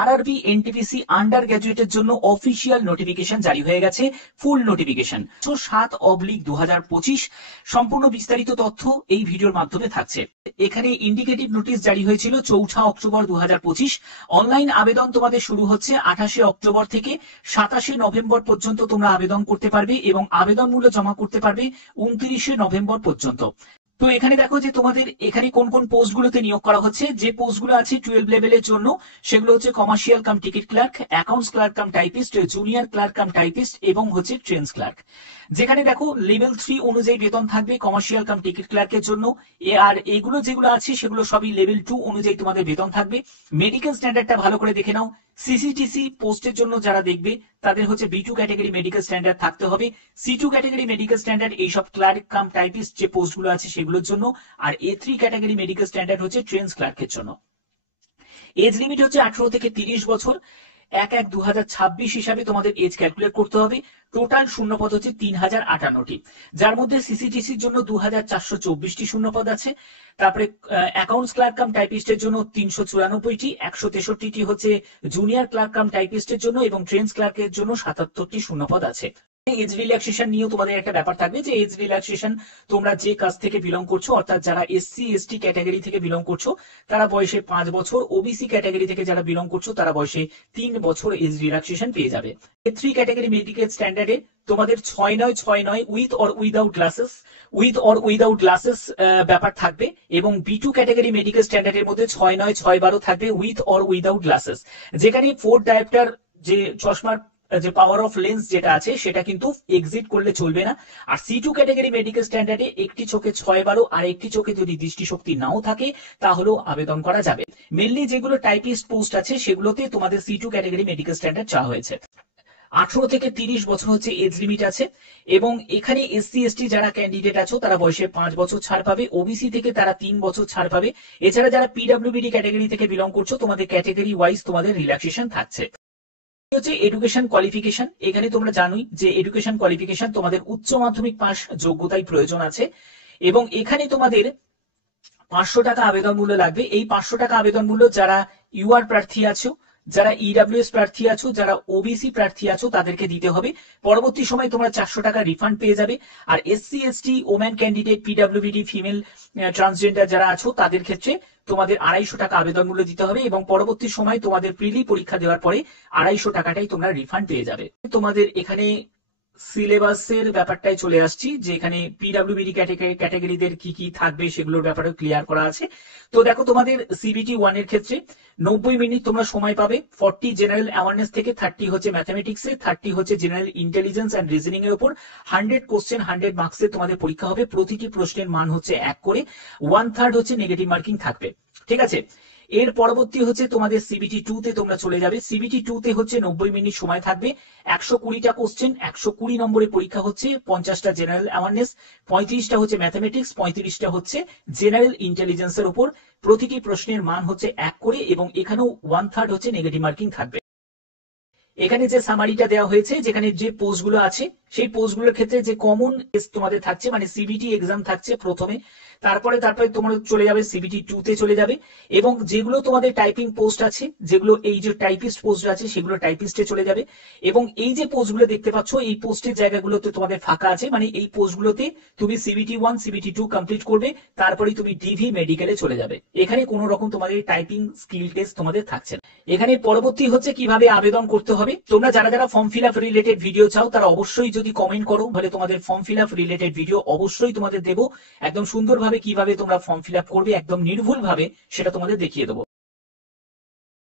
RRB NTPC under গ্র্যাজুয়েটের জন্য official notification জারি হয়ে গেছে, ফুল নোটিফিকেশন 7/2025। সম্পূর্ণ বিস্তারিত তথ্য এই ভিডিওর মাধ্যমে থাকছে। এখানে ইন্ডিকেটিভ নোটিশ জারি হয়েছিল 4 অক্টোবর 2025। অনলাইন আবেদন তোমাদের শুরু হচ্ছে 28 অক্টোবর থেকে 27 নভেম্বর পর্যন্ত তোমরা আবেদন করতে পারবে এবং আবেদন মূল্য জমা করতে পারবে 29 নভেম্বর পর্যন্ত। তো এখানে দেখো যে তোমাদের এখানে কোন কোন পোস্টগুলোতে নিয়োগ করা হচ্ছে। যে পোস্টগুলো আছে 12 লেভেলের জন্য সেগুলো হচ্ছে commercial cum ticket clerk, accounts clerk cum typist, junior clerk cum typist এবং হচ্ছে ট্রেন্স ক্লার্ক। যেখানে দেখো লেভেল 3 অনুযায়ী বেতন থাকবে কমার্শিয়াল কাম টিকিট ক্লার্কের জন্য। আর এগুলো যেগুলো আছে সেগুলো সবই লেভেল 2 অনুযায়ী তোমাদের বেতন থাকবে। মেডিকেল স্ট্যান্ডার্ডটা ভালো করে দেখে নাও। সিসিটিসি পোস্টের জন্য যারা দেখবে তাদের হচ্ছে B2 ক্যাটাগরি মেডিকেল স্ট্যান্ডার্ড থাকতে হবে। C2 ক্যাটাগরি মেডিকেল স্ট্যান্ডার্ড এইসব ক্লার্ক কাম টাইপিস্ট যে পোস্টগুলো আছে সেগুলোর জন্য। আর A3 ক্যাটাগরি মেডিকেল স্ট্যান্ডার্ড হচ্ছে ট্রেন্স ক্লার্কের জন্য। এজ লিমিট হচ্ছে 18 থেকে 30 বছর। 1/1/2026 হিসাবে তোমাদের এজ ক্যালকুলেট করতে হবে। টোটাল শূন্যপদ হচ্ছে 3058টি, যার মধ্যে সিসিটিসির জন্য 2424টি শূন্যপদ আছে। তারপরে অ্যাকাউন্টস ক্লার্ক কাম টাইপিস্টের জন্য 394টি, 163টি হচ্ছে জুনিয়র ক্লার্ক কাম টাইপিস্টের জন্য এবং ট্রেন্স ক্লার্কের জন্য 77টি শূন্যপদ আছে। এজ রিল্যাক্সেশন নিয়েও তোমাদের একটা ব্যাপার থাকবে যে এজ রিল্যাক্সেশন তোমরা যে কাস্ট থেকে বিলং করছো, অর্থাৎ যারা এসসি এসটি ক্যাটাগরি থেকে বিলং করছো তারা বয়সে 5 বছর, ওবিসি ক্যাটাগরি থেকে যারা বিলং করছো তারা বয়সে 3 বছর এজ রিল্যাক্সেশন পেয়ে যাবে। A3 ক্যাটাগরি মেডিকেল স্ট্যান্ডার্ডে তোমাদের 6/9/6/9 উইথ অর উইদাউট গ্লাসেস ব্যাপার থাকবে এবং B2 ক্যাটাগরি মেডিকেল স্ট্যান্ডার্ডের মধ্যে 6/9/6/12 থাকবে উইথ অর উইদাউট গ্লাসেস। যেখানে 4 ডায়োপ্টার যে চশমার যে পাওয়ার অফ লেন্স যেটা আছে সেটা কিন্তু এক্সিট করলে চলবে না। আর C2 ক্যাটাগরি মেডিকেল স্ট্যান্ডার্ডে একটি চোখে 6/12 আর একটি চোখে যদি দৃষ্টিশক্তি নাও থাকে তাহলেও আবেদন করা যাবে। মেনলি যেগুলো টাইপিস্ট পোস্ট আছে সেগুলোতে তোমাদের C2 ক্যাটাগরি মেডিকেল স্ট্যান্ডার্ড চাওয়া হয়েছে। 18 থেকে 30 বছর হচ্ছে এজ লিমিট আছে এবং এখানে এসসি এসটি যারা ক্যান্ডিডেট আছো তারা বয়সে 5 বছর ছাড় পাবে, ওবিসি থেকে তারা 3 বছর ছাড় পাবে। এছাড়া যারা পিডব্লিউবিডি ক্যাটাগরি থেকে বিলং করছো তোমাদের ক্যাটাগরি ওয়াইজ তোমাদের রিল্যাক্সেশন থাকছে। হচ্ছে এডুকেশন কোয়ালিফিকেশন। এখানে তোমরা জানোই যে এডুকেশন কোয়ালিফিকেশন তোমাদের উচ্চ মাধ্যমিক পাস যোগ্যতাই প্রয়োজন আছে এবং এখানে তোমাদের 500 টাকা আবেদন মূল্য লাগবে। এই 500 টাকা আবেদন মূল্য যারা ইউআর প্রার্থী আছো, যারা ইডব্লিউএস প্রার্থী আছো, যারা ওবিসি প্রার্থী আছো তাদেরকে দিতে হবে। পরবর্তী সময় তোমরা 400 টাকা রিফান্ড পেয়ে যাবে। আর এসসি এসটি ওমেন ক্যান্ডিডেট, পিডব্লিউবিডি, ফিমেল ট্রান্সজেন্ডার যারা আছো তাদের ক্ষেত্রে তোমাদের 250 টাকা আবেদন মূল্য দিতে হবে এবং পরবর্তী সময় তোমাদের প্রিলি পরীক্ষা দেওয়ার পরে 250 টাকাটাই তোমরা রিফান্ড পেয়ে যাবে। তোমাদের এখানে সিলেবাসের ব্যাপারটাই চলে আসছি যে এখানে পিডব্লিউবিডি ক্যাটাগরিদের কি কি থাকবে সেগুলোর ব্যাপারে ক্লিয়ার করা আছে। তো দেখো তোমাদের সিবিটি 1 এর ক্ষেত্রে 90 মিনিট তোমরা সময় পাবে। 40 জেনারেল অ্যাওয়ারনেস থেকে, 30 হচ্ছে ম্যাথমেটিক্সে, 30 হচ্ছে জেনারেল ইন্টেলিজেন্স অ্যান্ড রিজনিং এর উপর। 100 কোশ্চেন 100 মার্কসের তোমাদের পরীক্ষা হবে। প্রতিটি প্রশ্নের মান হচ্ছে 1 করে, 1/3 হচ্ছে নেগেটিভ মার্কিং থাকবে। ঠিক আছে, এর পরবর্তী হচ্ছে তোমাদের সিবিটি 2 তে তোমরা চলে যাবে। সিবিটি 2 তে হচ্ছে 90 মিনিট সময় থাকবে, 120টা কোশ্চেন, 120 নম্বরের পরীক্ষা হচ্ছে, 50টা জেনারেল অ্যাওয়ারনেস, 35টা হচ্ছে ম্যাথমেটিক্স, 35টা হচ্ছে জেনারেল ইন্টেলিজেন্সের উপর। প্রতিটি প্রশ্নের মান হচ্ছে 1 করে এবং এখানেও 1/3 হচ্ছে নেগেটিভ মার্কিং থাকবে। এখানে যে সামারিটা দেওয়া হয়েছে, যেখানে যে পোস্টগুলো আছে সেই পোস্টগুলোর ক্ষেত্রে যে কমন তোমাদের থাকছে, মানে সিবিটি এক্সাম থাকছে প্রথমে, তারপরে তোমরা চলে যাবে সিবিটি 2 তে চলে যাবে এবং যেগুলো তোমাদের টাইপিং পোস্ট আছে, যেগুলো এই যে টাইপিস্ট পোস্ট আছে সেগুলো টাইপিস্টে চলে যাবে এবং এই যে পোস্টগুলো দেখতে পাচ্ছ এই পোস্টের জায়গাগুলোতে তোমাদের ফাঁকা আছে, মানে এই পোস্টগুলোতে তুমি সিবিটি 1 সিবিটি 2 কমপ্লিট করবে, তারপরে তুমি ডিভি মেডিকেলে চলে যাবে। এখানে কোনো রকম তোমাদের টাইপিং স্কিল টেস্ট তোমাদের থাকছে না। এখানে পরবর্তী হচ্ছে কিভাবে আবেদন করতে হবে। তোমরা যারা যারা form fill up related video চাও তারা অবশ্যই যদি কমেন্ট করো তাহলে তোমাদের form fill up related video অবশ্যই তোমাদের দেবো। একদম সুন্দরভাবে কিভাবে তোমরা ফর্ম ফিল আপ করবে একদম নির্ভুল ভাবে সেটা তোমাদের দেখিয়ে দেবো।